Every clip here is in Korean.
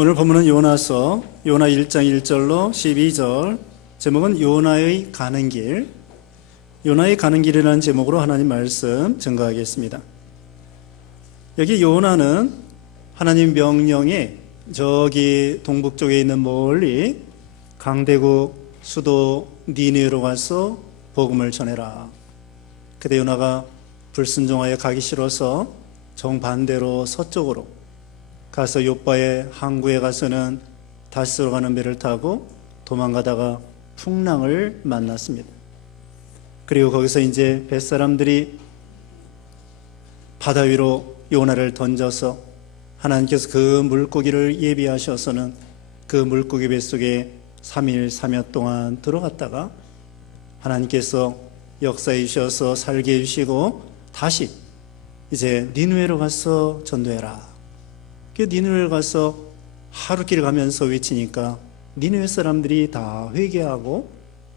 오늘 본문은 요나서 요나 1장 1절로 12절, 제목은 요나의 가는 길. 요나의 가는 길이라는 제목으로 하나님 말씀 증거하겠습니다. 여기 요나는 하나님 명령에 저기 동북쪽에 있는 멀리 강대국 수도 니느웨로 가서 복음을 전해라. 그때 요나가 불순종하여 가기 싫어서 정반대로 서쪽으로 가서 욥바의 항구에 가서는 다시스로 가는 배를 타고 도망가다가 풍랑을 만났습니다. 그리고 거기서 이제 뱃사람들이 바다 위로 요나를 던져서 하나님께서 그 물고기를 예비하셔서는 그 물고기 뱃속에 3일 3여 동안 들어갔다가 하나님께서 역사해 주셔서 살게 해주시고 다시 이제 니느웨로 가서 전도해라. 그 니느웨로 가서 하루길 가면서 외치니까 니느웨 사람들이 다 회개하고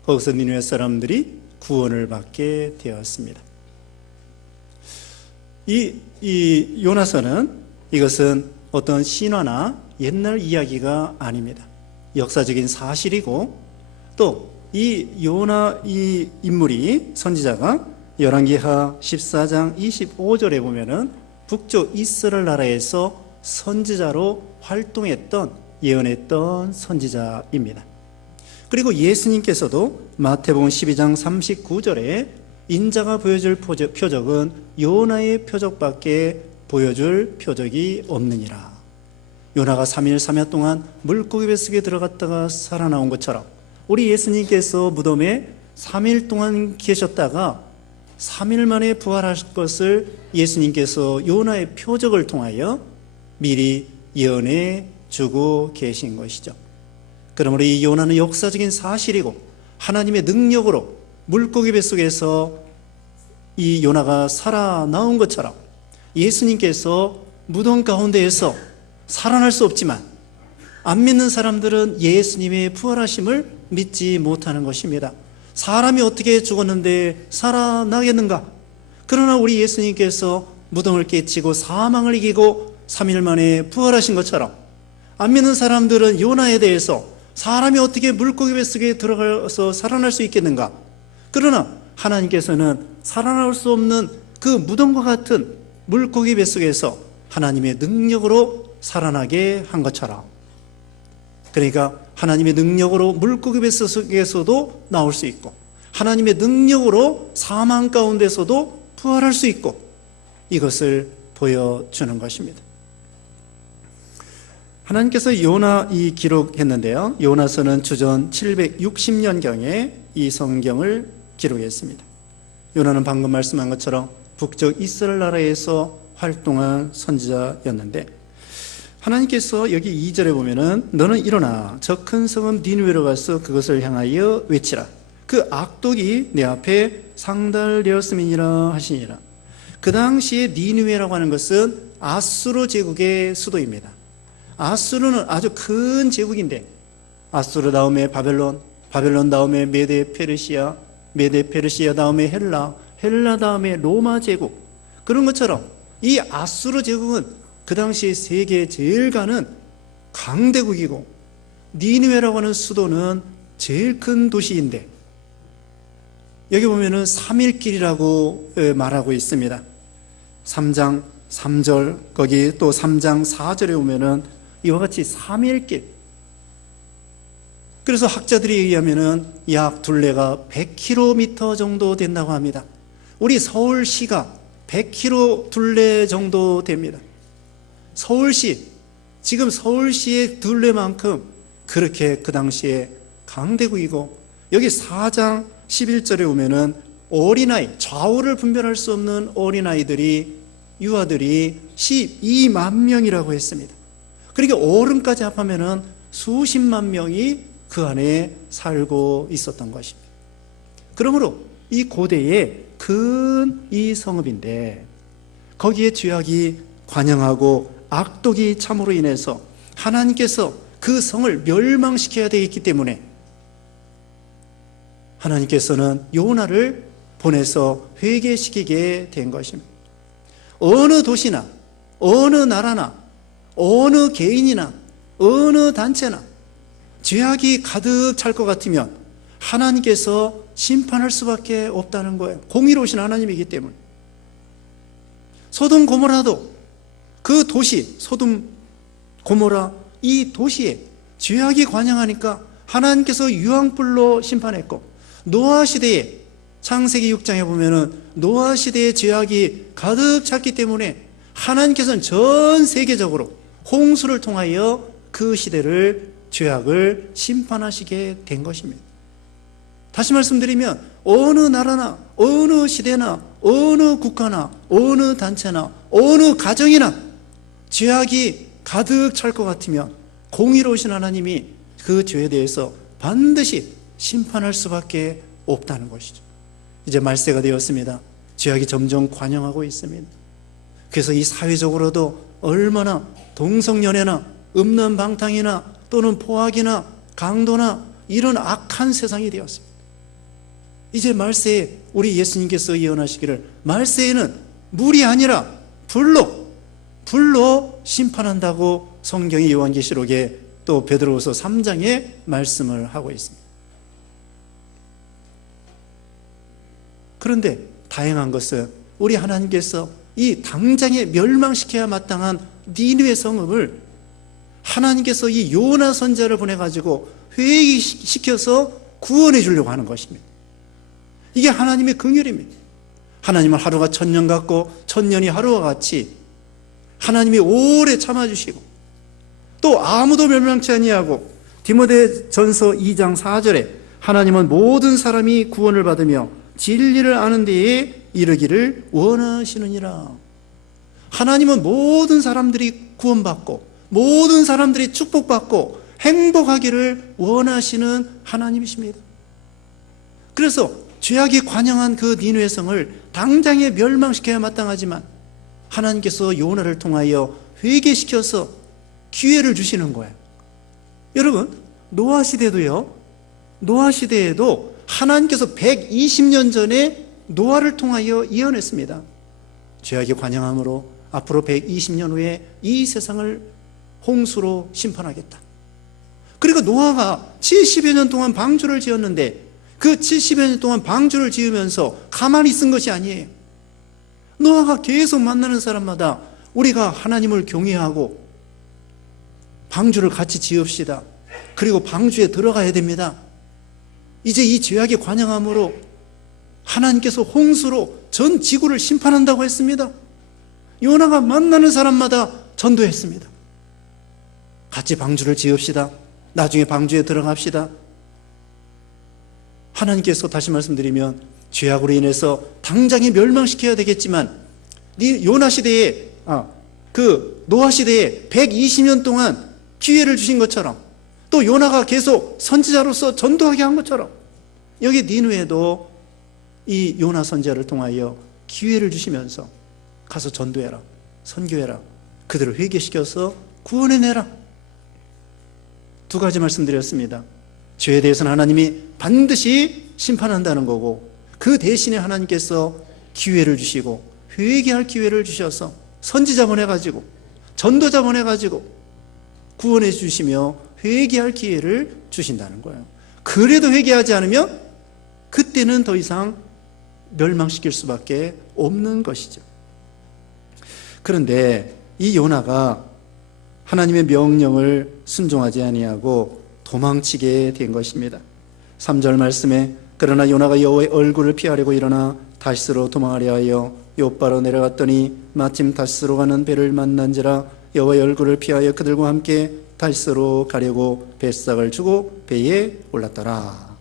거기서 니느웨 사람들이 구원을 받게 되었습니다. 이 요나서는 이것은 어떤 신화나 옛날 이야기가 아닙니다. 역사적인 사실이고 또 이 요나 이 인물이 선지자가 열왕기하 14장 25절에 보면은 북쪽 이스라엘 나라에서 선지자로 활동했던 예언했던 선지자입니다. 그리고 예수님께서도 마태복음 12장 39절에 인자가 보여줄 표적은 요나의 표적밖에 보여줄 표적이 없느니라. 요나가 3일 3여 동안 물고기 뱃속에 들어갔다가 살아나온 것처럼 우리 예수님께서 무덤에 3일 동안 계셨다가 3일 만에 부활하실 것을 예수님께서 요나의 표적을 통하여 미리 예언해 주고 계신 것이죠. 그러므로 이 요나는 역사적인 사실이고 하나님의 능력으로 물고기 뱃속에서 이 요나가 살아나온 것처럼 예수님께서 무덤 가운데에서 살아날 수 없지만 안 믿는 사람들은 예수님의 부활하심을 믿지 못하는 것입니다. 사람이 어떻게 죽었는데 살아나겠는가? 그러나 우리 예수님께서 무덤을 깨치고 사망을 이기고 3일 만에 부활하신 것처럼 안 믿는 사람들은 요나에 대해서 사람이 어떻게 물고기 뱃속에 들어가서 살아날 수 있겠는가? 그러나 하나님께서는 살아날 수 없는 그 무덤과 같은 물고기 뱃속에서 하나님의 능력으로 살아나게 한 것처럼, 그러니까 하나님의 능력으로 물고기 뱃속에서도 나올 수 있고 하나님의 능력으로 사망 가운데서도 부활할 수 있고 이것을 보여주는 것입니다. 하나님께서 요나 이 기록했는데요, 요나서는 주전 760년경에 이 성경을 기록했습니다. 요나는 방금 말씀한 것처럼 북쪽 이스라엘 나라에서 활동한 선지자였는데 하나님께서 여기 2절에 보면은 너는 일어나 저 큰 성읍 니느웨로 가서 그것을 향하여 외치라. 그 악독이 내 앞에 상달되었음이니라 하시니라. 그 당시에 니느웨라고 하는 것은 아수르 제국의 수도입니다. 아수르는 아주 큰 제국인데 아수르 다음에 바벨론, 바벨론 다음에 메데 페르시아, 메데 페르시아 다음에 헬라, 헬라 다음에 로마 제국. 그런 것처럼 이 아수르 제국은 그 당시 세계 제일 가는 강대국이고 니느웨라고 하는 수도는 제일 큰 도시인데 여기 보면은 3일길이라고 말하고 있습니다. 3장 3절 거기 또 3장 4절에 보면은 이와 같이 3일길. 그래서 학자들에 의하면은 약 둘레가 100km 정도 된다고 합니다. 우리 서울시가 100km 둘레 정도 됩니다. 서울시, 지금 서울시의 둘레만큼 그렇게 그 당시에 강대국이고 여기 4장 11절에 오면은 어린아이, 좌우를 분별할 수 없는 어린아이들이 유아들이 12만 명이라고 했습니다. 그러니까 어른까지 합하면은 수십만 명이 그 안에 살고 있었던 것입니다. 그러므로 이 고대의 큰 이 성읍인데 거기에 죄악이 관영하고 악독이 참으로 인해서 하나님께서 그 성을 멸망시켜야 되기 때문에 하나님께서는 요나를 보내서 회개시키게 된 것입니다. 어느 도시나 어느 나라나 어느 개인이나 어느 단체나 죄악이 가득 찰 것 같으면 하나님께서 심판할 수밖에 없다는 거예요. 공의로우신 하나님이기 때문에. 소돔 고모라도 그 도시, 소돔 고모라 이 도시에 죄악이 관영하니까 하나님께서 유황불로 심판했고, 노아 시대에 창세기 6장에 보면은 노아 시대의 죄악이 가득 찼기 때문에 하나님께서는 전 세계적으로 홍수를 통하여 그 시대를, 죄악을 심판하시게 된 것입니다. 다시 말씀드리면 어느 나라나 어느 시대나 어느 국가나 어느 단체나 어느 가정이나 죄악이 가득 찰 것 같으면 공의로우신 하나님이 그 죄에 대해서 반드시 심판할 수밖에 없다는 것이죠. 이제 말세가 되었습니다. 죄악이 점점 관영하고 있습니다. 그래서 이 사회적으로도 얼마나 동성연애나 음란방탕이나 또는 포악이나 강도나 이런 악한 세상이 되었습니다. 이제 말세에 우리 예수님께서 예언하시기를 말세에는 물이 아니라 불로 심판한다고 성경이 요한계시록에 또 베드로후서 3장에 말씀을 하고 있습니다. 그런데 다행한 것은 우리 하나님께서 이 당장에 멸망시켜야 마땅한 니느웨 성읍을 하나님께서 이 요나 선지자를 보내가지고 회개시켜서 구원해 주려고 하는 것입니다. 이게 하나님의 긍휼입니다. 하나님은 하루가 천년 같고 천년이 하루와 같이 하나님이 오래 참아주시고 또 아무도 멸망치 아니하고 디모데전서 2장 4절에 하나님은 모든 사람이 구원을 받으며 진리를 아는 데에 이르기를 원하시느니라. 하나님은 모든 사람들이 구원받고 모든 사람들이 축복받고 행복하기를 원하시는 하나님이십니다. 그래서 죄악이 관영한 그 니느웨 성을 당장에 멸망시켜야 마땅하지만 하나님께서 요나를 통하여 회개시켜서 기회를 주시는 거예요. 여러분, 노아 시대도요, 노아 시대에도 하나님께서 120년 전에 노아를 통하여 예언했습니다. 죄악이 관영함으로 앞으로 120년 후에 이 세상을 홍수로 심판하겠다. 그리고 노아가 70여 년 동안 방주를 지었는데 그 70여 년 동안 방주를 지으면서 가만히 있은 것이 아니에요. 노아가 계속 만나는 사람마다 우리가 하나님을 경외하고 방주를 같이 지읍시다. 그리고 방주에 들어가야 됩니다. 이제 이 죄악이 관영함으로 하나님께서 홍수로 전 지구를 심판한다고 했습니다. 요나가 만나는 사람마다 전도했습니다. 같이 방주를 지읍시다. 나중에 방주에 들어갑시다. 하나님께서 다시 말씀드리면 죄악으로 인해서 당장에 멸망시켜야 되겠지만 요나 시대에 그 노아 시대에 120년 동안 기회를 주신 것처럼 또 요나가 계속 선지자로서 전도하게 한 것처럼 여기 니느웨도 이 요나 선지자를 통하여 기회를 주시면서 가서 전도해라, 선교해라, 그들을 회개시켜서 구원해내라. 두 가지 말씀드렸습니다. 죄에 대해서는 하나님이 반드시 심판한다는 거고 그 대신에 하나님께서 기회를 주시고 회개할 기회를 주셔서 선지자 보내가지고 전도자 보내가지고 구원해 주시며 회개할 기회를 주신다는 거예요. 그래도 회개하지 않으면 그때는 더 이상 멸망시킬 수밖에 없는 것이죠. 그런데 이 요나가 하나님의 명령을 순종하지 아니하고 도망치게 된 것입니다. 3절 말씀에 그러나 요나가 여호와의 얼굴을 피하려고 일어나 다시스로 도망하려 하여 욥바로 내려갔더니 마침 다시스로 가는 배를 만난지라 여호와의 얼굴을 피하여 그들과 함께 다시스로 가려고 뱃삭을 주고 배에 올랐더라.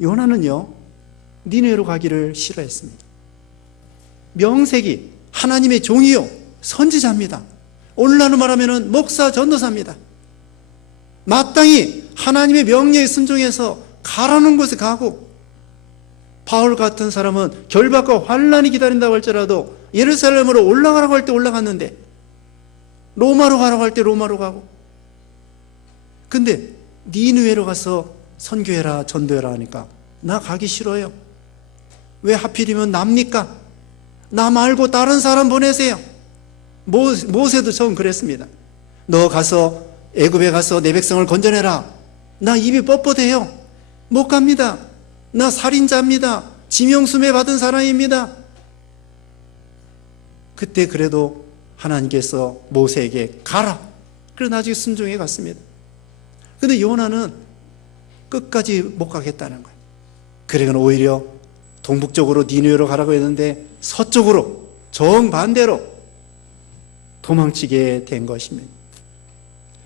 요나는요 니느웨로 가기를 싫어했습니다. 명색이 하나님의 종이요 선지자입니다. 오늘날로 말하면 목사 전도사입니다. 마땅히 하나님의 명령에 순종해서 가라는 곳에 가고 바울 같은 사람은 결박과 환난이 기다린다고 할지라도 예루살렘으로 올라가라고 할 때 올라갔는데 로마로 가라고 할 때 로마로 가고 근데 니느웨로 가서 선교해라 전도해라 하니까 나 가기 싫어요. 왜 하필이면 납니까? 나 말고 다른 사람 보내세요. 모세도 처음 그랬습니다. 너 가서 애굽에 가서 내 백성을 건져내라. 나 입이 뻣뻣해요. 못 갑니다. 나 살인자입니다. 지명수매 받은 사람입니다. 그때 그래도 하나님께서 모세에게 가라. 그래서 나중에 순종해 갔습니다. 근데 요나는 끝까지 못 가겠다는 거예요. 그래서 오히려 동북쪽으로 니느웨로 가라고 했는데 서쪽으로 정반대로 도망치게 된 것입니다.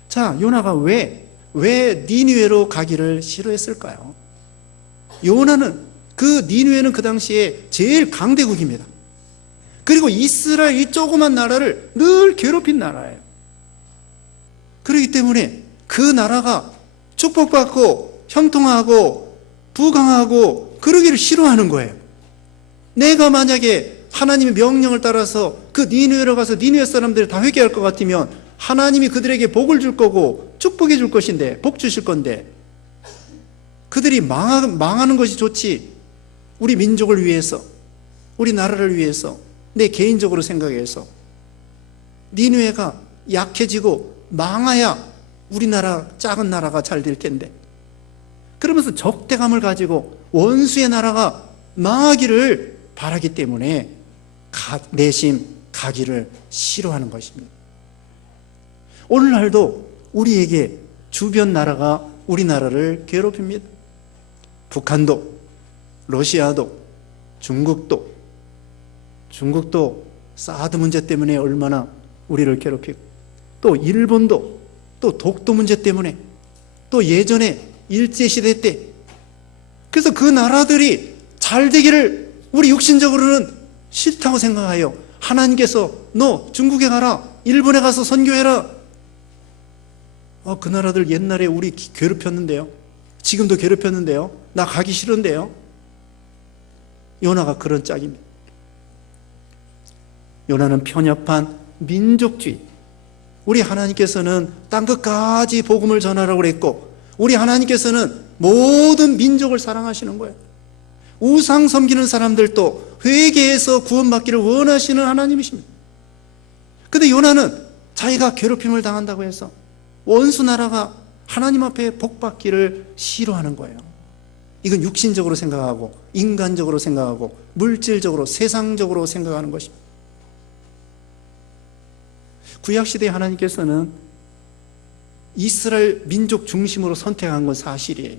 자, 요나가 왜 니느웨로 가기를 싫어했을까요? 요나는 니느웨는 그 당시에 제일 강대국입니다. 그리고 이스라엘 이 조그만 나라를 늘 괴롭힌 나라예요. 그렇기 때문에 그 나라가 축복받고 형통하고 부강하고 그러기를 싫어하는 거예요. 내가 만약에 하나님의 명령을 따라서 그 니느웨로 가서 니느웨 사람들이 다 회개할 것 같으면 하나님이 그들에게 복을 줄 거고 축복해 줄 것인데, 복 주실 건데 그들이 망하는 것이 좋지. 우리 민족을 위해서, 우리 나라를 위해서, 내 개인적으로 생각해서 니느웨가 약해지고 망해야 우리나라 작은 나라가 잘 될 텐데, 그러면서 적대감을 가지고 원수의 나라가 망하기를 바라기 때문에 내심 가기를 싫어하는 것입니다. 오늘날도 우리에게 주변 나라가 우리나라를 괴롭힙니다. 북한도, 러시아도, 중국도 사드 문제 때문에 얼마나 우리를 괴롭히고, 또 일본도 또 독도 문제 때문에, 또 예전에 일제시대 때, 그래서 그 나라들이 잘 되기를 우리 육신적으로는 싫다고 생각해요. 하나님께서 너 중국에 가라, 일본에 가서 선교해라. 그 나라들 옛날에 우리 괴롭혔는데요, 지금도 괴롭혔는데요, 나 가기 싫은데요. 요나가 그런 짝입니다. 요나는 편협한 민족주의. 우리 하나님께서는 땅끝까지 복음을 전하라고 그랬고, 우리 하나님께서는 모든 민족을 사랑하시는 거예요. 우상 섬기는 사람들도 회개해서 구원받기를 원하시는 하나님이십니다. 근데 요나는 자기가 괴롭힘을 당한다고 해서 원수 나라가 하나님 앞에 복받기를 싫어하는 거예요. 이건 육신적으로 생각하고 인간적으로 생각하고 물질적으로 세상적으로 생각하는 것입니다. 구약시대에 하나님께서는 이스라엘 민족 중심으로 선택한 건 사실이에요.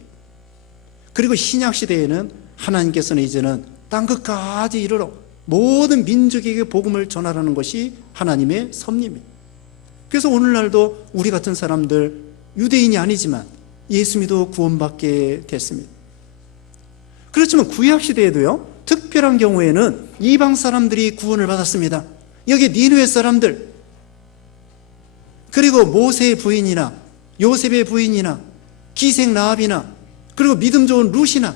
그리고 신약시대에는 하나님께서는 이제는 땅끝까지 이르러 모든 민족에게 복음을 전하라는 것이 하나님의 섭리입니다. 그래서 오늘날도 우리 같은 사람들, 유대인이 아니지만 예수 믿어 구원받게 됐습니다. 그렇지만 구약시대에도요, 특별한 경우에는 이방 사람들이 구원을 받았습니다. 여기 니느웨 사람들, 그리고 모세의 부인이나 요셉의 부인이나 기생 라합이나 그리고 믿음 좋은 룻이나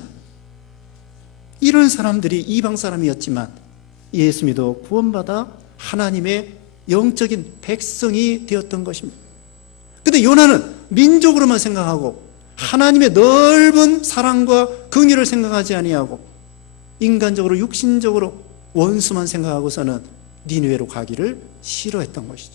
이런 사람들이 이방 사람이었지만 예수 믿어 구원받아 하나님의 영적인 백성이 되었던 것입니다. 그런데 요나는 민족으로만 생각하고 하나님의 넓은 사랑과 긍휼을 생각하지 아니하고 인간적으로 육신적으로 원수만 생각하고서는 니느웨로 가기를 싫어했던 것이죠.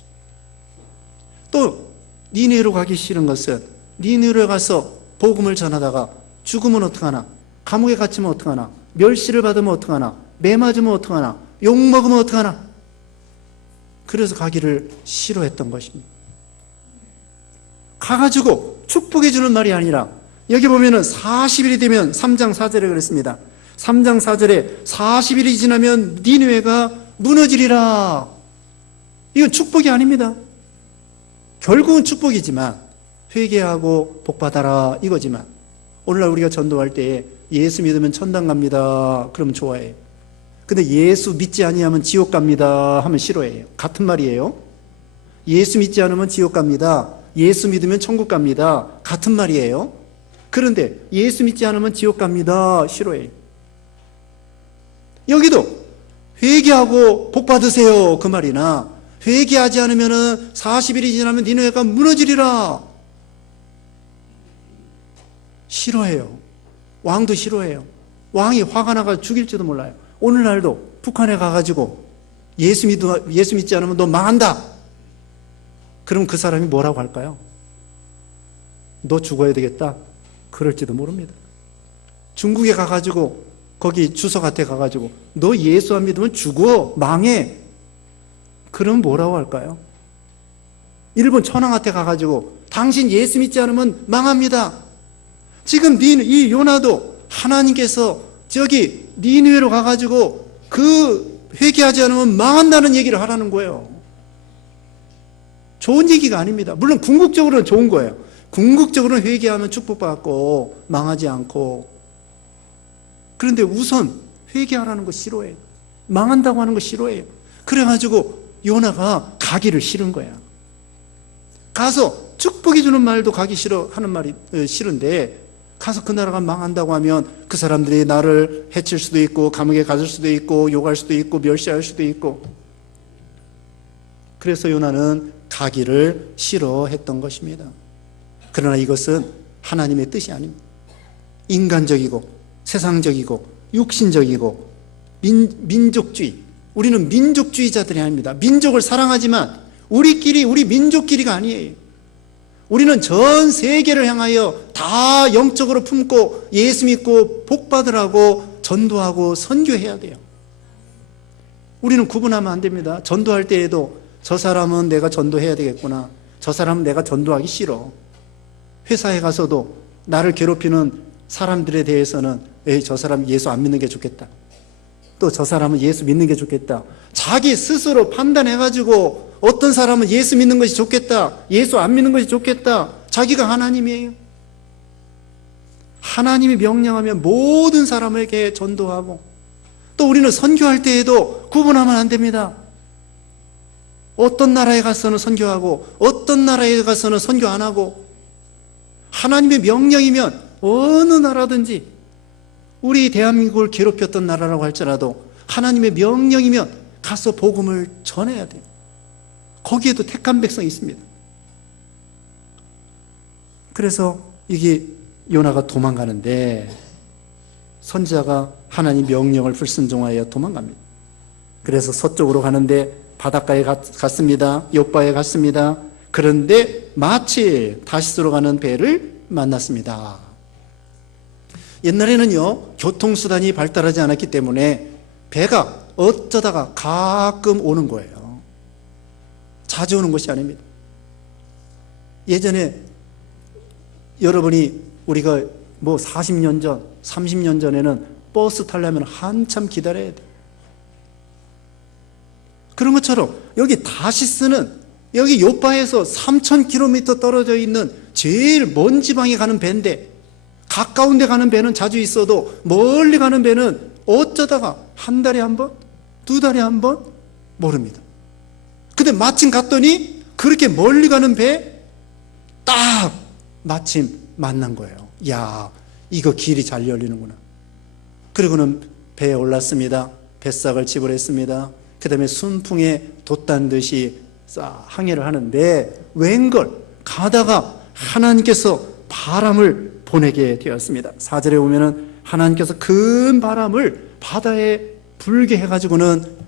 또 니느웨로 가기 싫은 것은 니느웨로 가서 복음을 전하다가 죽으면 어떡하나, 감옥에 갇히면 어떡하나, 멸시를 받으면 어떡하나, 매 맞으면 어떡하나, 욕먹으면 어떡하나, 그래서 가기를 싫어했던 것입니다. 가가지고 축복해 주는 말이 아니라, 여기 보면은 40일이 되면 3장 4절에 그랬습니다. 3장 4절에 40일이 지나면 니느웨가 무너지리라. 이건 축복이 아닙니다. 결국은 축복이지만 회개하고 복받아라 이거지만, 오늘날 우리가 전도할 때에 예수 믿으면 천당 갑니다 그러면 좋아해요. 근데 예수 믿지 아니하면 지옥 갑니다 하면 싫어해요. 같은 말이에요. 예수 믿지 않으면 지옥 갑니다, 예수 믿으면 천국 갑니다, 같은 말이에요. 그런데 예수 믿지 않으면 지옥 갑니다 싫어해요. 여기도 회개하고 복받으세요 그 말이나, 회개하지 않으면 40일이 지나면 니느웨가 무너지리라, 싫어해요. 왕도 싫어해요. 왕이 화가 나가 죽일지도 몰라요. 오늘날도 북한에 가가지고 예수 믿지 않으면 너 망한다, 그럼 그 사람이 뭐라고 할까요? 너 죽어야 되겠다. 그럴지도 모릅니다. 중국에 가가지고 거기 주석한테 가가지고 너 예수 안 믿으면 죽어, 망해. 그럼 뭐라고 할까요? 일본 천황한테 가가지고 당신 예수 믿지 않으면 망합니다. 지금 이 요나도 하나님께서 저기 니느웨로 가가지고 그 회개하지 않으면 망한다는 얘기를 하라는 거예요. 좋은 얘기가 아닙니다. 물론 궁극적으로는 좋은 거예요. 궁극적으로는 회개하면 축복받고 망하지 않고. 그런데 우선 회개하라는 거 싫어해요. 망한다고 하는 거 싫어해요. 그래가지고 요나가 가기를 싫은 거야. 가서 축복해 주는 말도 가기 싫어 하는 말이 싫은데, 가서 그 나라가 망한다고 하면 그 사람들이 나를 해칠 수도 있고 감옥에 가둘 수도 있고 욕할 수도 있고 멸시할 수도 있고. 그래서 요나는 가기를 싫어했던 것입니다. 그러나 이것은 하나님의 뜻이 아닙니다. 인간적이고 세상적이고 육신적이고 민족주의. 우리는 민족주의자들이 아닙니다. 민족을 사랑하지만 우리 민족끼리가 아니에요. 우리는 전 세계를 향하여 다 영적으로 품고 예수 믿고 복 받으라고 전도하고 선교해야 돼요. 우리는 구분하면 안 됩니다. 전도할 때에도 저 사람은 내가 전도해야 되겠구나, 저 사람은 내가 전도하기 싫어. 회사에 가서도 나를 괴롭히는 사람들에 대해서는 에이, 저 사람 예수 안 믿는 게 좋겠다, 또 저 사람은 예수 믿는 게 좋겠다. 자기 스스로 판단해가지고 어떤 사람은 예수 믿는 것이 좋겠다, 예수 안 믿는 것이 좋겠다. 자기가 하나님이에요. 하나님이 명령하면 모든 사람에게 전도하고, 또 우리는 선교할 때에도 구분하면 안 됩니다. 어떤 나라에 가서는 선교하고 어떤 나라에 가서는 선교 안 하고, 하나님의 명령이면 어느 나라든지, 우리 대한민국을 괴롭혔던 나라라고 할지라도 하나님의 명령이면 가서 복음을 전해야 돼요. 거기에도 택한 백성이 있습니다. 그래서 이게 요나가 도망가는데 선지자가 하나님 명령을 불순종하여 도망갑니다. 그래서 서쪽으로 가는데 바닷가에 갔습니다. 욥바에 갔습니다. 그런데 마치 다시스로 가는 배를 만났습니다. 옛날에는요, 교통수단이 발달하지 않았기 때문에 배가 어쩌다가 가끔 오는 거예요. 자주 오는 것이 아닙니다. 예전에 여러분이 우리가 뭐 40년 전, 30년 전에는 버스 타려면 한참 기다려야 돼. 그런 것처럼 여기 다시스는 여기 욥바에서 3,000km 떨어져 있는 제일 먼 지방에 가는 배인데, 가까운 데 가는 배는 자주 있어도 멀리 가는 배는 어쩌다가 한 달에 한 번, 두 달에 한 번 모릅니다. 근데 마침 갔더니 그렇게 멀리 가는 배 딱 마침 만난 거예요. 야, 이거 길이 잘 열리는구나. 그리고는 배에 올랐습니다. 뱃삭을 지불했습니다. 그 다음에 순풍에 돛단 듯이 항해를 하는데, 웬걸 가다가 하나님께서 바람을 보내게 되었습니다. 4절에 보면은 하나님께서 큰 바람을 바다에 불게 해가지고는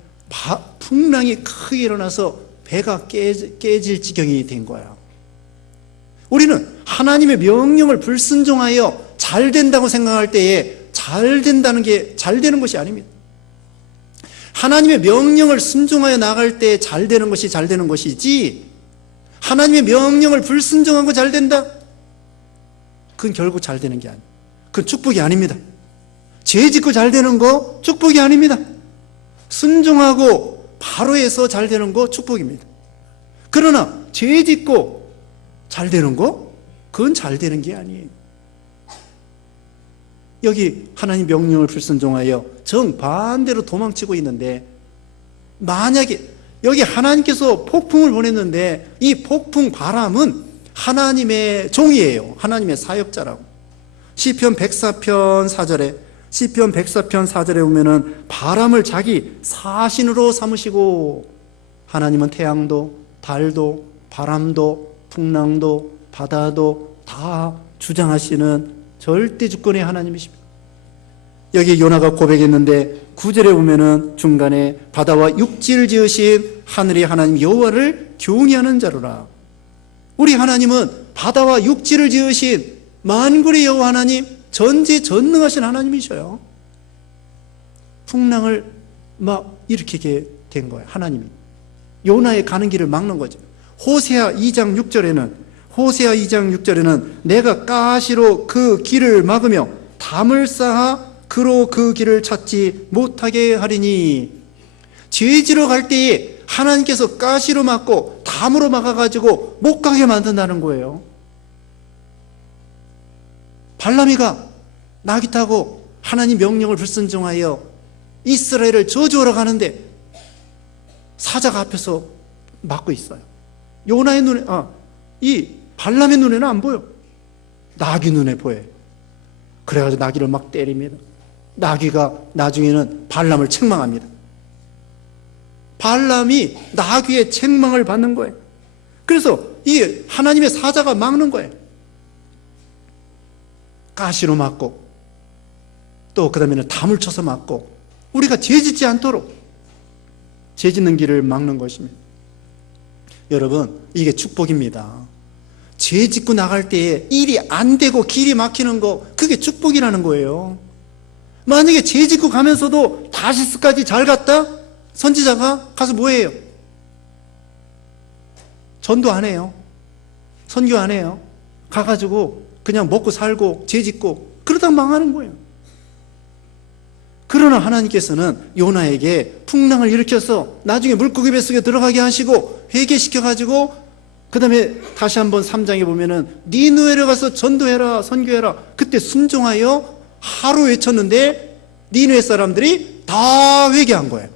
풍랑이 크게 일어나서 배가 깨질 지경이 된 거야. 우리는 하나님의 명령을 불순종하여 잘 된다고 생각할 때에 잘 된다는 게 잘 되는 것이 아닙니다. 하나님의 명령을 순종하여 나갈 때 잘 되는 것이 잘 되는 것이지, 하나님의 명령을 불순종하고 잘 된다? 그건 결국 잘 되는 게 아니에요. 그건 축복이 아닙니다. 죄 짓고 잘 되는 거 축복이 아닙니다. 순종하고 바로 해서 잘 되는 거 축복입니다. 그러나 죄 짓고 잘 되는 거, 그건 잘 되는 게 아니에요. 여기 하나님 명령을 불순종하여 정반대로 도망치고 있는데, 만약에 여기 하나님께서 폭풍을 보냈는데 이 폭풍 바람은 하나님의 종이에요. 하나님의 사역자라고. 시편 104편 4절에 시편 104편 4절에 보면은 바람을 자기 사신으로 삼으시고, 하나님은 태양도 달도 바람도 풍랑도 바다도 다 주장하시는 절대 주권의 하나님이십니다. 여기 요나가 고백했는데 9절에 보면은 중간에 바다와 육지를 지으신 하늘의 하나님 여호와를 경외하는 자로라. 우리 하나님은 바다와 육지를 지으신 만군의 여호와 하나님, 전지전능하신 하나님이셔요. 풍랑을 막 일으키게 된 거예요. 하나님이 요나의 가는 길을 막는 거죠. 호세아 2장 6절에는 내가 가시로 그 길을 막으며 담을 쌓아 그로 그 길을 찾지 못하게 하리니, 죄지러 갈 때에 하나님께서 가시로 막고 담으로 막아가지고 못 가게 만든다는 거예요. 발람이가 나귀 타고 하나님 명령을 불순종하여 이스라엘을 저주하러 가는데 사자가 앞에서 막고 있어요. 요나의 눈에, 이 발람의 눈에는 안 보여. 나귀 눈에 보여요. 그래가지고 나귀를 막 때립니다. 나귀가 나중에는 발람을 책망합니다. 발람이 나귀의 책망을 받는 거예요. 그래서 이 하나님의 사자가 막는 거예요. 가시로 막고 또 그 다음에는 담을 쳐서 막고 우리가 죄짓지 않도록 죄짓는 길을 막는 것입니다. 여러분, 이게 축복입니다. 죄짓고 나갈 때에 일이 안 되고 길이 막히는 거, 그게 축복이라는 거예요. 만약에 죄짓고 가면서도 다시스까지 잘 갔다? 선지자가 가서 뭐해요? 전도 안 해요. 선교 안 해요. 가가지고 그냥 먹고 살고 죄짓고 그러다 망하는 거예요. 그러나 하나님께서는 요나에게 풍랑을 일으켜서 나중에 물고기 뱃속에 들어가게 하시고 회개시켜가지고 그 다음에 다시 한번 3장에 보면은 니느웨로 가서 전도해라 선교해라. 그때 순종하여 하루 외쳤는데 니느웨 사람들이 다 회개한 거예요.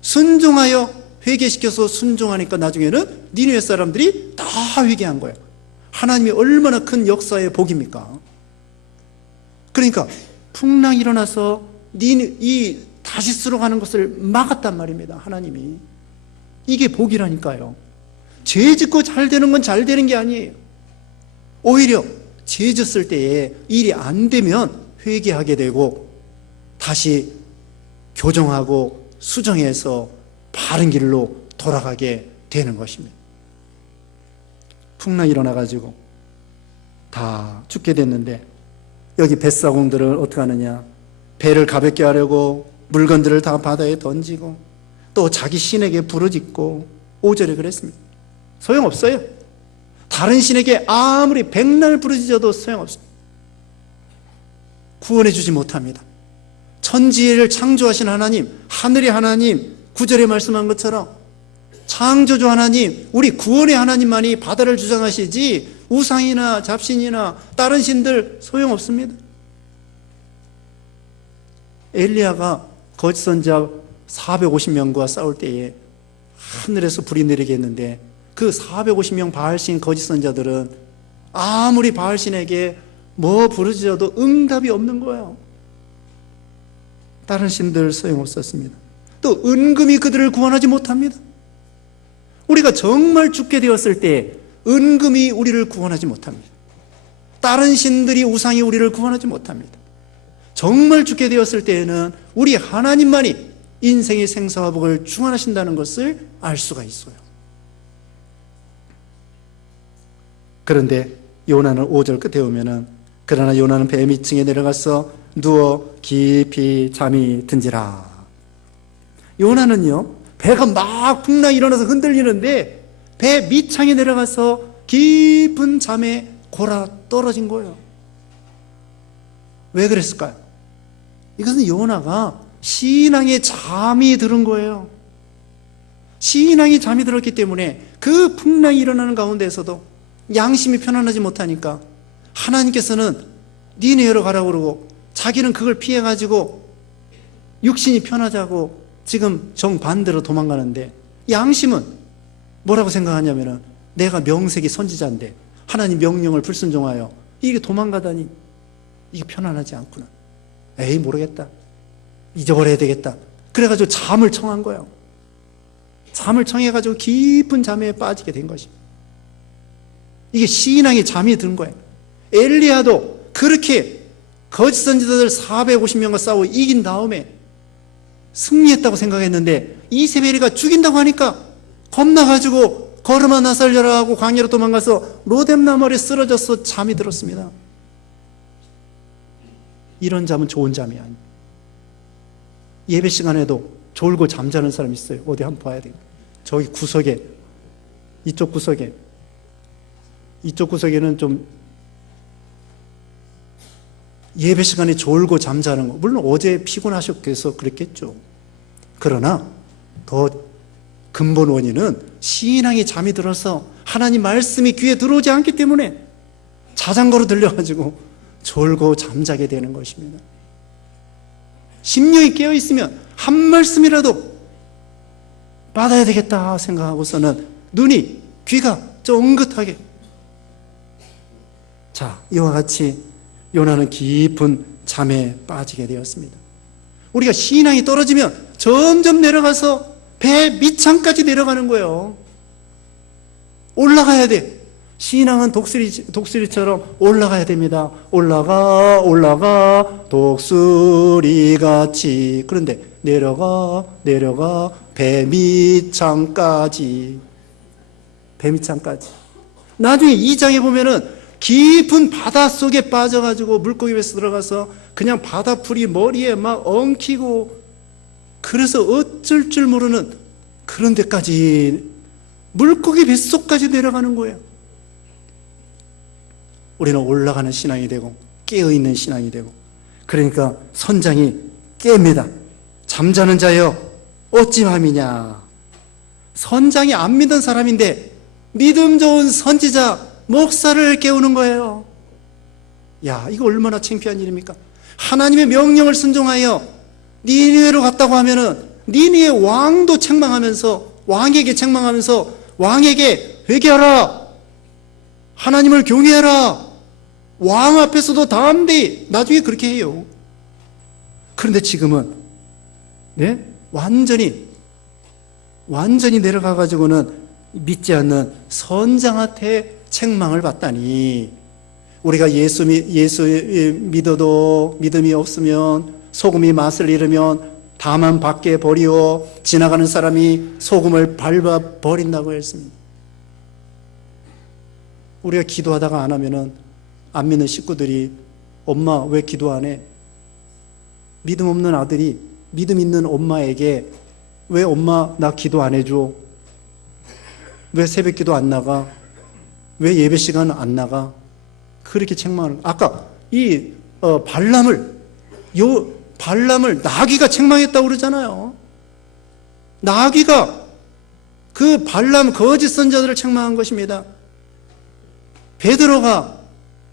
순종하여 회개시켜서 순종하니까 나중에는 니느웨 사람들이 다 회개한 거예요. 하나님이 얼마나 큰 역사의 복입니까? 그러니까 풍랑이 일어나서 이 다시스로 가는 것을 막았단 말입니다. 하나님이. 이게 복이라니까요. 죄 짓고 잘 되는 건 잘 되는 게 아니에요. 오히려 죄 짓을 때에 일이 안 되면 회개하게 되고 다시 교정하고 수정해서 바른 길로 돌아가게 되는 것입니다. 풍랑이 일어나가지고 다 죽게 됐는데 여기 뱃사공들을 어떻게 하느냐, 배를 가볍게 하려고 물건들을 다 바다에 던지고 또 자기 신에게 부르짖고 5절에 그랬습니다. 소용없어요. 다른 신에게 아무리 백날 부르짖어도 소용없습니다. 구원해 주지 못합니다. 천지를 창조하신 하나님, 하늘의 하나님, 9절에 말씀한 것처럼 창조주 하나님, 우리 구원의 하나님만이 바다를 주장하시지 우상이나 잡신이나 다른 신들 소용없습니다. 엘리야가 거짓 선지자 450명과 싸울 때에 하늘에서 불이 내리게 했는데 그 450명 바알신 거짓 선지자들은 아무리 바알신에게 뭐 부르짖어도 응답이 없는 거예요. 다른 신들 소용없었습니다. 또 은금이 그들을 구원하지 못합니다. 우리가 정말 죽게 되었을 때 은금이 우리를 구원하지 못합니다. 다른 신들이 우상이 우리를 구원하지 못합니다. 정말 죽게 되었을 때에는 우리 하나님만이 인생의 생사와 복을 주관하신다는 것을 알 수가 있어요. 그런데 요나는 5절 끝에 오면은 그러나 요나는 배 밑층에 내려가서 누워 깊이 잠이 든지라. 요나는요, 배가 막 풍랑이 일어나서 흔들리는데 배 밑창에 내려가서 깊은 잠에 골아 떨어진 거예요. 왜 그랬을까요? 이것은 요나가 신앙의 잠이 들은 거예요. 신앙이 잠이 들었기 때문에 그 풍랑이 일어나는 가운데에서도 양심이 편안하지 못하니까 하나님께서는 니네로 가라고 그러고 자기는 그걸 피해가지고 육신이 편하자고 지금 정반대로 도망가는데 양심은 뭐라고 생각하냐면은 내가 명색이 선지자인데 하나님 명령을 불순종하여 이게 도망가다니 이게 편안하지 않구나. 에이 모르겠다. 잊어버려야 되겠다. 그래가지고 잠을 청한 거예요. 잠을 청해가지고 깊은 잠에 빠지게 된 것입니다. 이게 신앙의 잠이 든 거예요. 엘리야도 그렇게 거짓 선지자들 450명과 싸우고 이긴 다음에 승리했다고 생각했는데 이세벨이가 죽인다고 하니까 겁나가지고 걸음아 나 살려라 하고 광야로 도망가서 로뎀나무 아래 쓰러져서 잠이 들었습니다. 이런 잠은 좋은 잠이 아니에요. 예배 시간에도 졸고 잠자는 사람이 있어요. 어디 한번 봐야 돼요. 저기 구석에, 이쪽 구석에는 좀 예배 시간에 졸고 잠자는 거, 물론 어제 피곤하셨겠어 그랬겠죠. 그러나 더 근본 원인은 신앙이 잠이 들어서 하나님 말씀이 귀에 들어오지 않기 때문에 자장거로 들려가지고 졸고 잠자게 되는 것입니다. 심령이 깨어있으면 한 말씀이라도 받아야 되겠다 생각하고서는 눈이, 귀가 쫑긋하게, 자, 이와 같이 요나는 깊은 잠에 빠지게 되었습니다. 우리가 신앙이 떨어지면 점점 내려가서 배 밑창까지 내려가는 거예요. 올라가야 돼. 신앙은 독수리처럼 올라가야 됩니다. 올라가 독수리같이. 그런데 내려가 배 밑창까지. 나중에 2장에 보면은 깊은 바다 속에 빠져가지고 물고기 뱃속에 들어가서 그냥 바다풀이 머리에 막 엉키고, 그래서 어쩔 줄 모르는 그런 데까지, 물고기 뱃속까지 내려가는 거예요. 우리는 올라가는 신앙이 되고 깨어있는 신앙이 되고, 그러니까 선장이 깹니다. 잠자는 자여 어찌 맘이냐. 선장이 안 믿은 사람인데 믿음 좋은 선지자 목사를 깨우는 거예요. 야, 이거 얼마나 창피한 일입니까? 하나님의 명령을 순종하여 니느웨로 갔다고 하면은 니느웨 왕도 왕에게 책망하면서 왕에게 회개하라, 하나님을 경외하라, 왕 앞에서도 담대히, 나중에 그렇게 해요. 그런데 지금은 완전히 내려가가지고는 믿지 않는 선장한테 책망을 받다니, 우리가 예수 믿어도 믿음이 없으면, 소금이 맛을 잃으면 다만 밖에 버리오, 지나가는 사람이 소금을 밟아 버린다고 했습니다. 우리가 기도하다가 안 하면은 안 믿는 식구들이 엄마 왜 기도 안 해? 믿음 없는 아들이 믿음 있는 엄마에게 왜 엄마 나 기도 안 해줘? 왜 새벽 기도 안 나가? 왜 예배 시간 안 나가? 그렇게 책망을. 아까 이 발람을 나귀가 책망했다고 그러잖아요. 나귀가 그 발람 거짓 선자들을 책망한 것입니다.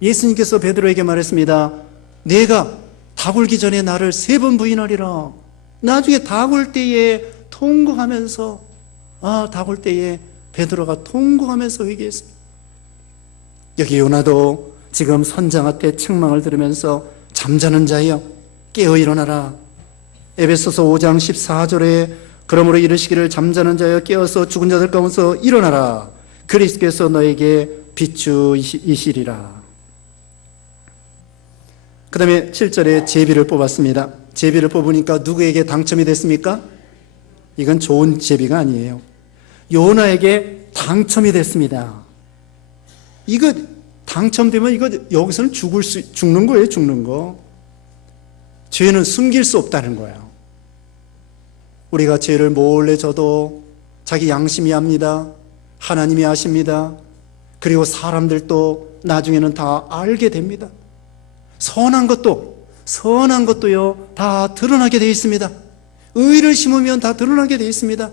예수님께서 베드로에게 말했습니다. 내가 닭 울기 전에 나를 3번 부인하리라. 나중에 닭 울 때에 통곡하면서, 닭 울 때에 베드로가 통곡하면서 회개했습니다. 여기 요나도 지금 선장한테 책망을 들으면서 잠자는 자여 깨어 일어나라. 에베소서 5장 14절에 그러므로 이르시기를 잠자는 자여 깨어서 죽은 자들 가운데서 일어나라. 그리스도께서 너에게 비추이시리라. 그 다음에 7절에 제비를 뽑았습니다. 제비를 뽑으니까 누구에게 당첨이 됐습니까? 이건 좋은 제비가 아니에요. 요나에게 당첨이 됐습니다. 이거 당첨되면 여기서는 죽는 거예요, 죽는 거. 죄는 숨길 수 없다는 거예요. 우리가 죄를 몰래 져도 자기 양심이 압니다. 하나님이 아십니다. 그리고 사람들도 나중에는 다 알게 됩니다. 선한 것도요, 다 드러나게 되어 있습니다. 의를 심으면 다 드러나게 되어 있습니다.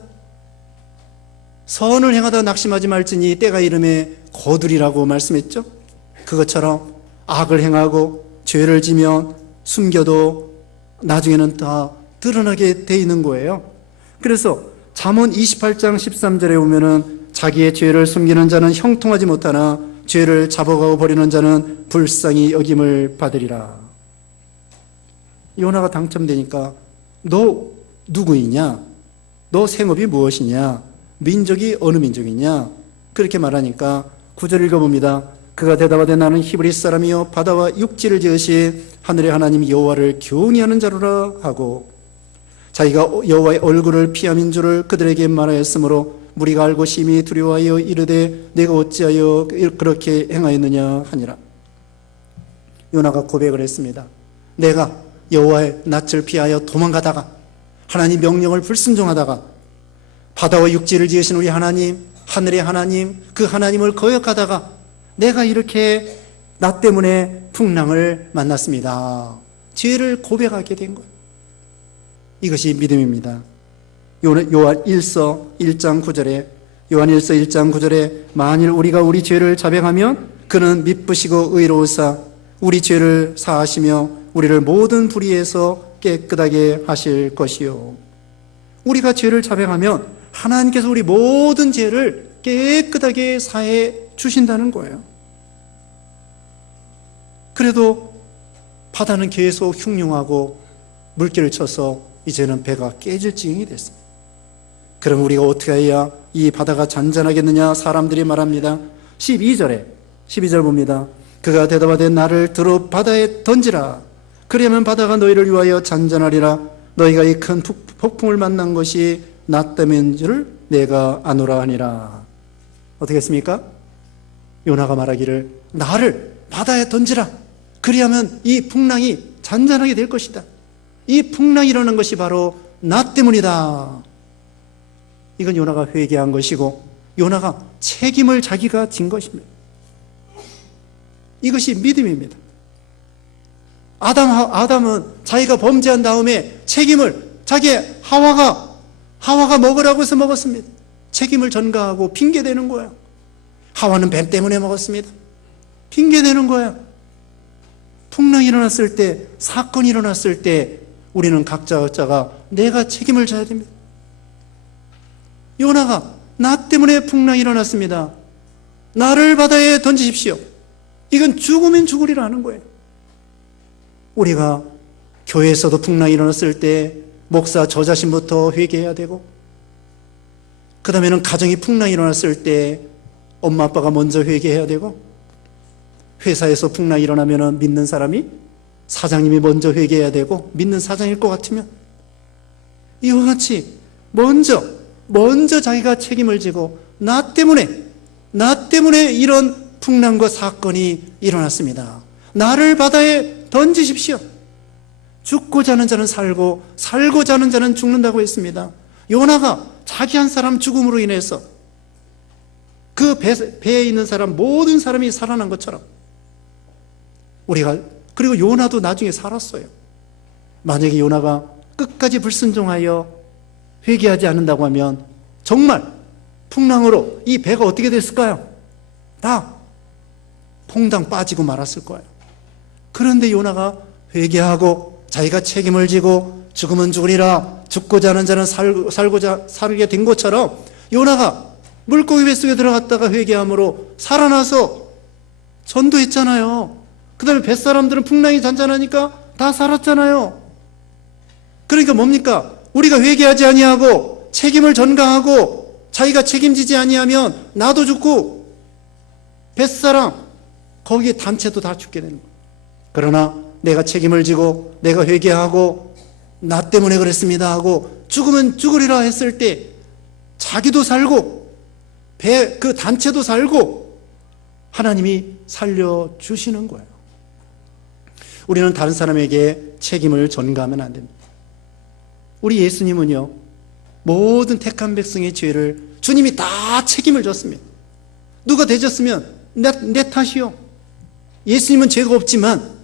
선을 행하다 낙심하지 말지니 때가 이름에 거두리라고 말씀했죠. 그것처럼 악을 행하고 죄를 지면 숨겨도 나중에는 다 드러나게 되어 있는 거예요. 그래서 잠언 28장 13절에 보면은 자기의 죄를 숨기는 자는 형통하지 못하나 죄를 잡아가고 버리는 자는 불쌍히 여김을 받으리라. 요나가 당첨되니까 너 누구이냐? 너 생업이 무엇이냐? 민족이 어느 민족이냐? 그렇게 말하니까 9절 읽어봅니다. 그가 대답하되 나는 히브리 사람이요 바다와 육지를 지으신 하늘의 하나님 여호와를 경외하는 자로라 하고, 자기가 여호와의 얼굴을 피함인 줄을 그들에게 말하였으므로 무리가 알고 심히 두려워하여 이르되 내가 어찌하여 그렇게 행하였느냐 하니라. 요나가 고백을 했습니다. 내가 여호와의 낯을 피하여 도망가다가 하나님 명령을 불순종하다가 바다와 육지를 지으신 우리 하나님, 하늘의 하나님, 그 하나님을 거역하다가 내가 이렇게 나 때문에 풍랑을 만났습니다. 죄를 고백하게 된 거예요. 이것이 믿음입니다. 요한 1서 1장 9절에 요한 1서 1장 9절에 만일 우리가 우리 죄를 자백하면 그는 미쁘시고 의로우사 우리 죄를 사하시며 우리를 모든 불의에서 깨끗하게 하실 것이요. 우리가 죄를 자백하면 하나님께서 우리 모든 죄를 깨끗하게 사해 주신다는 거예요. 그래도 바다는 계속 흉흉하고 물결을 쳐서 이제는 배가 깨질 지경이 됐습니다. 그럼 우리가 어떻게 해야 이 바다가 잔잔하겠느냐? 사람들이 말합니다. 12절 봅니다. 그가 대답하되 나를 들어 바다에 던지라. 그러면 바다가 너희를 위하여 잔잔하리라. 너희가 이 큰 폭풍을 만난 것이 나 때문인 줄 내가 아노라 하니라. 어떻게 했습니까? 요나가 말하기를 나를 바다에 던지라. 그리하면 이 풍랑이 잔잔하게 될 것이다. 이 풍랑이 일어난 것이 바로 나 때문이다. 이건 요나가 회개한 것이고 요나가 책임을 자기가 진 것입니다. 이것이 믿음입니다. 아담은 자기가 범죄한 다음에 책임을 자기 하와가 먹으라고 해서 먹었습니다. 책임을 전가하고 핑계대는 거예요. 하와는 뱀 때문에 먹었습니다. 핑계대는 거예요. 풍랑이 일어났을 때, 사건이 일어났을 때 우리는 각자가 내가 책임을 져야 됩니다. 요나가 나 때문에 풍랑이 일어났습니다. 나를 바다에 던지십시오. 이건 죽으면 죽으리라는 거예요. 우리가 교회에서도 풍랑이 일어났을 때 목사 저 자신부터 회개해야 되고, 그 다음에는 가정이 풍랑이 일어났을 때 엄마 아빠가 먼저 회개해야 되고, 회사에서 풍랑이 일어나면 믿는 사람이 사장님이 먼저 회개해야 되고, 믿는 사장일 것 같으면 이와 같이 먼저 자기가 책임을 지고 나 때문에 이런 풍랑과 사건이 일어났습니다. 나를 바다에 던지십시오. 죽고자 하는 자는 살고 살고자 하는 자는 죽는다고 했습니다. 요나가 자기 한 사람 죽음으로 인해서 그 배에 있는 사람 모든 사람이 살아난 것처럼 그리고 요나도 나중에 살았어요. 만약에 요나가 끝까지 불순종하여 회개하지 않는다고 하면 정말 풍랑으로 이 배가 어떻게 됐을까요? 다 퐁당 빠지고 말았을 거예요. 그런데 요나가 회개하고 자기가 책임을 지고 죽으면 죽으리라, 죽고자 하는 자는 살게 된 것처럼 요나가 물고기 뱃속에 들어갔다가 회개함으로 살아나서 전도했잖아요. 그 다음에 뱃사람들은 풍랑이 잔잔하니까 다 살았잖아요. 그러니까 뭡니까? 우리가 회개하지 아니하고 책임을 전가하고 자기가 책임지지 아니하면 나도 죽고 뱃사람 거기에 단체도 다 죽게 되는 거예요. 그러나 내가 책임을 지고 내가 회개하고 나 때문에 그랬습니다 하고 죽으면 죽으리라 했을 때 자기도 살고 그 단체도 살고 하나님이 살려주시는 거예요. 우리는 다른 사람에게 책임을 전가하면 안 됩니다. 우리 예수님은요, 모든 택한 백성의 죄를 주님이 다 책임을 졌습니다. 누가 대졌으면 내 탓이요. 예수님은 죄가 없지만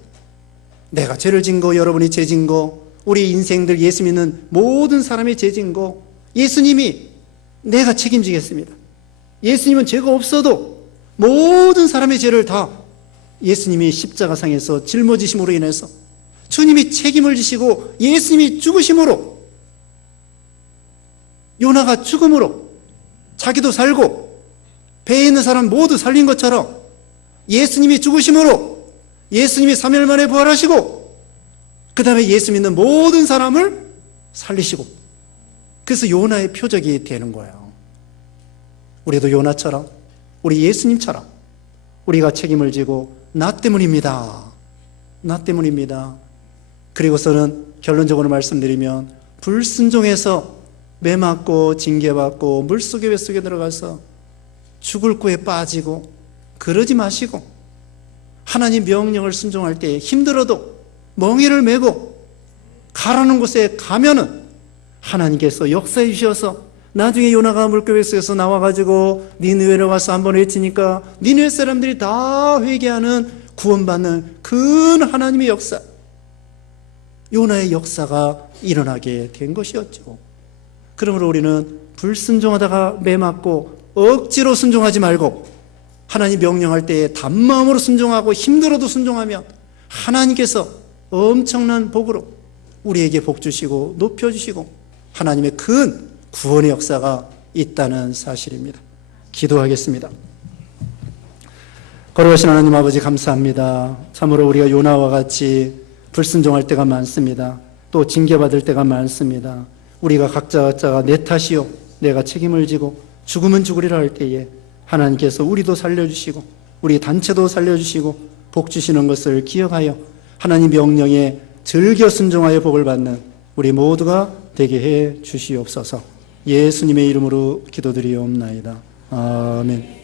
내가 죄를 진 거, 여러분이 죄 진 거, 우리 인생들 예수 믿는 모든 사람의 죄 진 거 예수님이 내가 책임지겠습니다. 예수님은 죄가 없어도 모든 사람의 죄를 다 예수님이 십자가상에서 짊어지심으로 인해서 주님이 책임을 지시고 예수님이 죽으심으로 요나가 죽음으로 자기도 살고 배에 있는 사람 모두 살린 것처럼 예수님이 죽으심으로 예수님이 3일 만에 부활하시고 그 다음에 예수 믿는 모든 사람을 살리시고 그래서 요나의 표적이 되는 거예요. 우리도 요나처럼 우리 예수님처럼 우리가 책임을 지고 나 때문입니다. 그리고서는 결론적으로 말씀드리면 불순종해서 매 맞고 징계받고 물속에 뱃속에 들어가서 죽을 고에 빠지고 그러지 마시고, 하나님 명령을 순종할 때 힘들어도 멍에를 메고 가라는 곳에 가면은 하나님께서 역사해 주셔서 나중에 요나가 물고기 속에서 나와가지고 니느웨로 와서 한번 외치니까 니느웨 사람들이 다 회개하는, 구원받는 큰 하나님의 역사, 요나의 역사가 일어나게 된 것이었죠. 그러므로 우리는 불순종하다가 매맞고 억지로 순종하지 말고 하나님 명령할 때에 단마음으로 순종하고 힘들어도 순종하면 하나님께서 엄청난 복으로 우리에게 복 주시고 높여주시고 하나님의 큰 구원의 역사가 있다는 사실입니다. 기도하겠습니다. 거룩하신 하나님 아버지, 감사합니다. 참으로 우리가 요나와 같이 불순종할 때가 많습니다. 또 징계받을 때가 많습니다. 우리가 각자가 내 탓이요 내가 책임을 지고 죽으면 죽으리라 할 때에 하나님께서 우리도 살려주시고 우리 단체도 살려주시고 복 주시는 것을 기억하여 하나님 명령에 즐겨 순종하여 복을 받는 우리 모두가 되게 해 주시옵소서. 예수님의 이름으로 기도드리옵나이다. 아멘.